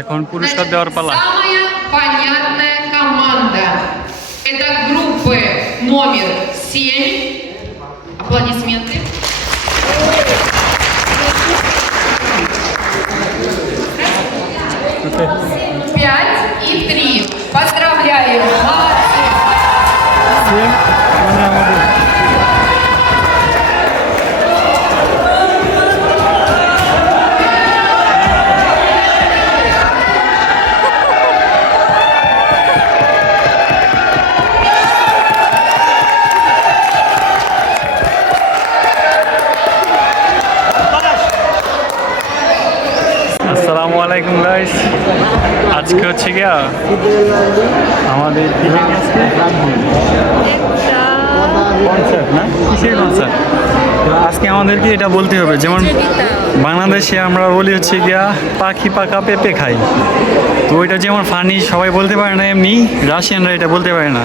এখন পুরস্কার দেওয়ার পালা। Самая понятная команда. Это группы номер 7. Аплодисменты. 5 и 3. Поздравляем. Молодцы. আসসালামু আলাইকুম গাইস, আজকে হচ্ছে গিয়া আমাদের কনসার্ট না, কিসের কনসার্ট? আজকে আমাদেরকে এটা বলতে হবে, যেমন বাংলাদেশে আমরা বলি হচ্ছে গিয়া পাখি পাকা পেঁপে খাই, তো ওইটা যেমন ফানি সবাই বলতে পারে না, এমনি রাশিয়ানরা এটা বলতে পারে না।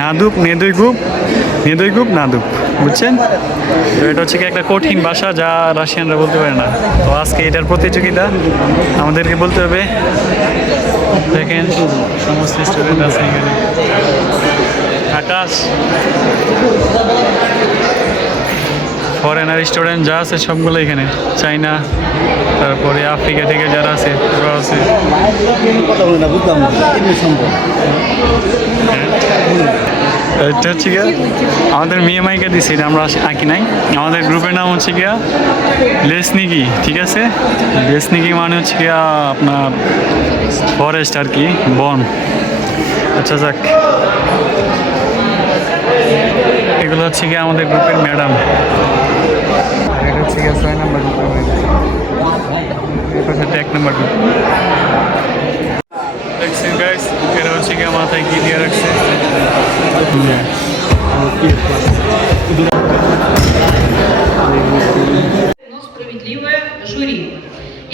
নাদুক নেদুই গুপ নাদুক, বুঝছেন? তো এটা হচ্ছে কি একটা কঠিন ভাষা যা রাশিয়ানরা বলতে পারে না। তো আজকে এটার প্রতিযোগিতা আমাদেরকে বলতে হবে। দেখেন সমস্ত স্টুডেন্ট আছে এখানে। আকাশ, ফরেনার স্টুডেন্ট যা আছে সবগুলো এখানে, চাইনা, তারপরে আফ্রিকা থেকে যারা আছে ওরা আছে। এটা হচ্ছে গিয়া আমাদের মেয়ে মাইকে দিছি, এটা আমরা আঁকি নাই। আমাদের গ্রুপের নাম হচ্ছে গিয়া লেসনিকি, ঠিক আছে? লেসনিকি মানে হচ্ছে গিয়া আপনার ফরেস্ট আর কি, বন। আচ্ছা যাক, এগুলো হচ্ছে গিয়ে আমাদের গ্রুপের ম্যাডাম। এটা হচ্ছে গিয়ে 6 নম্বর গ্রুপ, এটা হচ্ছে 1 নম্বর গ্রুপ। দেখছেন গাইস, এরা হচ্ছে গিয়ে মাথায় কি দিয়ে রাখছে। Но справедливое жюри.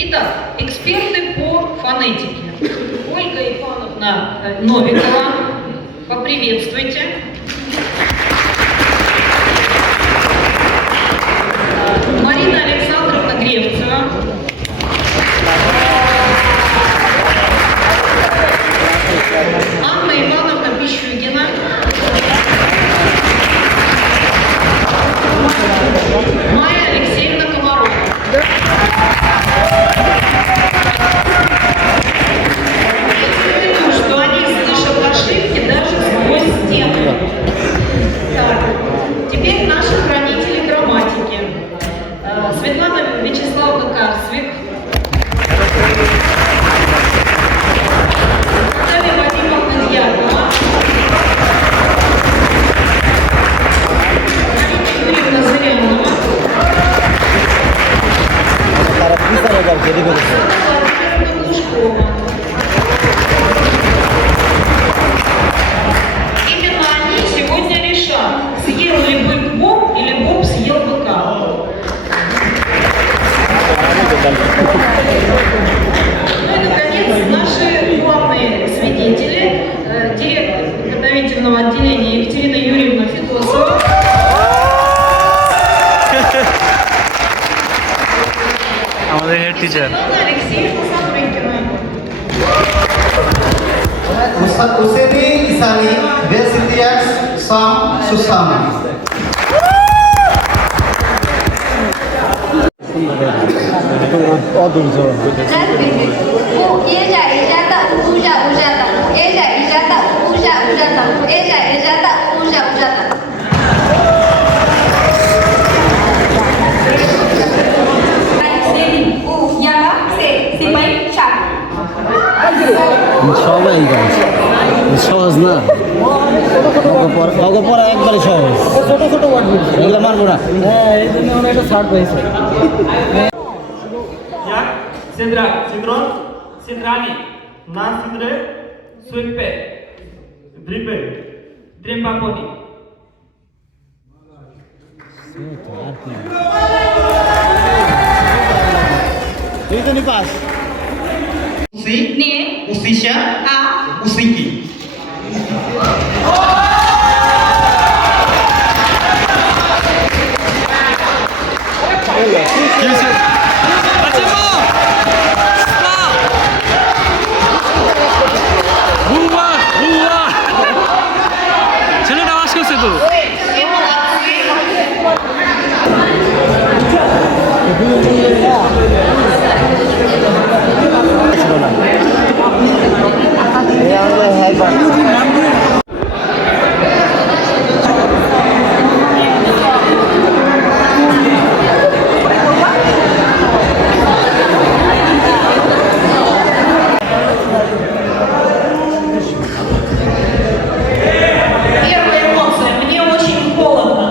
Итак, эксперты по фонетике. Ольга Ивановна Новикова, поприветствуйте. Марина Александровна Гревцева. Анна Ивановна Пищугина. Майя Алексеевна Комарова. Я думаю, что они слышат ошибки даже сквозь стены. Так, теперь наши хранители грамматики. Светлана Вячеславовна Карсвик. Наталья Вадимовна Дьякова. Марина Юрьевна Зырянова. Владимировна Глушкова. Именно они сегодня решат, съел ли бык Боб или Боб съел быка. Ну и, наконец, наши главные свидетели, директор подготовительного отделения Екатерина Юрьевна Федосова. আমাদের head teacher Алексеевна Сапрыкина. Useni Isani, Vesitiax Sam Susami. সবাই সহজ না, পড়া একবারে সহজ, ছোট ছোট এগুলো মারবো না। হ্যাঁ, এই জন্য আমরা একটা ছাড় পেয়েছি। Як сидра, сидрон, сидрани, на сидре, суипе, дрипе, дримпапони. তুই তো নি পাস। Usi, Не. Usisha, А. Usiki. Первая эмоция. Мне очень холодно.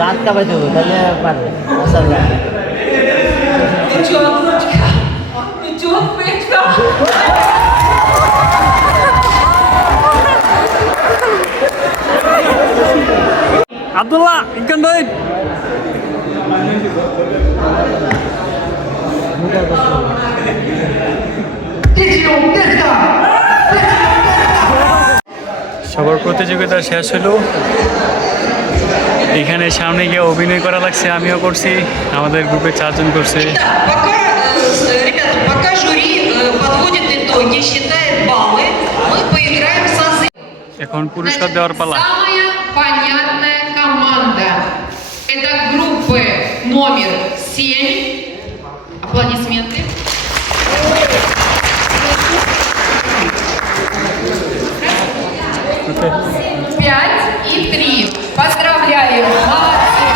দাঁত কামাই দেবো তাহলে পারবে মাশাআল্লাহ Идет ручка. Идет Петька. আব্দুল্লাহ ইকন্ডাইট সবার প্রতিযোগিতা শেষ হলো। এখানে সামনে গিয়ে অভিনয় করা লাগছে, আমিও করছি, আমাদের গ্রুপে 4 জন করছে। Пока, ребята, пока жюри подводит итоги, считает баллы, мы поиграем со এখন পুরস্কার দেওয়ার পালা। Самая понятная команда. Это группы номер 7. Аплодисменты. 5 и 3. Поздравляем. Молодцы.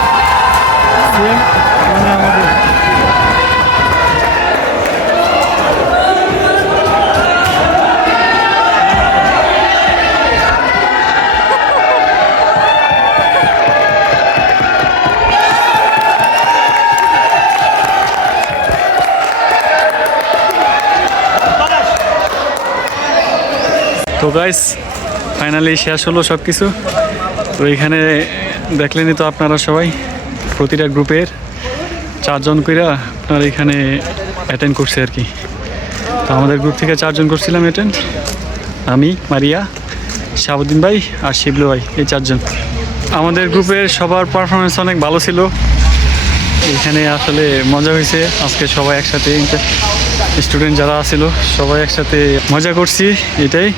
তো গাইস ফাইনালি শেষ হলো সব কিছু। তো এখানে দেখলেনই তো আপনারা সবাই, প্রতিটা গ্রুপের 4 জন করে আপনার এখানে অ্যাটেন্ড করছে আর কি। তো আমাদের গ্রুপ থেকে 4 জন করছিলাম অ্যাটেন্ড, আমি, মারিয়া, শাহাবুদ্দিন ভাই আর শিবলু ভাই, এই 4 জন। আমাদের গ্রুপের সবার পারফরমেন্স অনেক ভালো ছিল, এখানে আসলে মজা হয়েছে। আজকে সবাই একসাথে, স্টুডেন্ট যারা ছিল সবাই একসাথে মজা করছি, এটাই।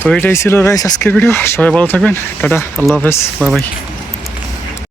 তো এটাই ছিল গাইস আজকের ভিডিও। সবাই ভালো থাকবেন, টাটা, আল্লাহ হাফেজ, বাই বাই।